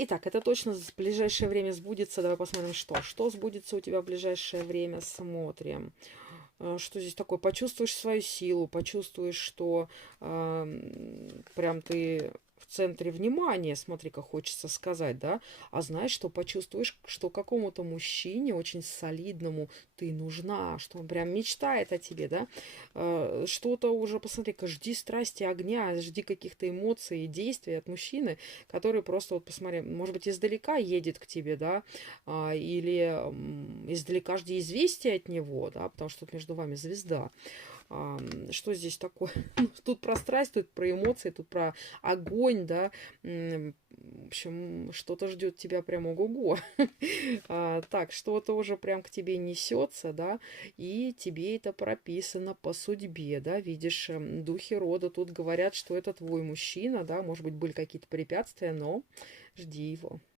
Итак, это точно в ближайшее время сбудется. Давай посмотрим, что. Что сбудется у тебя в ближайшее время. Смотрим. Что здесь такое? Почувствуешь свою силу, почувствуешь, что прям ты в центре внимания, смотри, как хочется сказать, да, а знаешь, что почувствуешь, что какому-то мужчине очень солидному ты нужна, что он прям мечтает о тебе, да, что-то уже, посмотри-ка, жди страсти, огня, жди каких-то эмоций и действий от мужчины, который просто, вот посмотри, может быть, издалека едет к тебе, да, или издалека жди известия от него, да, потому что тут между вами звезда. Что здесь такое? Тут про страсть, тут про эмоции, тут про огонь, да. В общем, что-то ждет тебя прям ого-го. Так, что-то уже прям к тебе несется, да, и тебе это прописано по судьбе, да, видишь, духи рода тут говорят, что это твой мужчина, да, может быть, были какие-то препятствия, но жди его.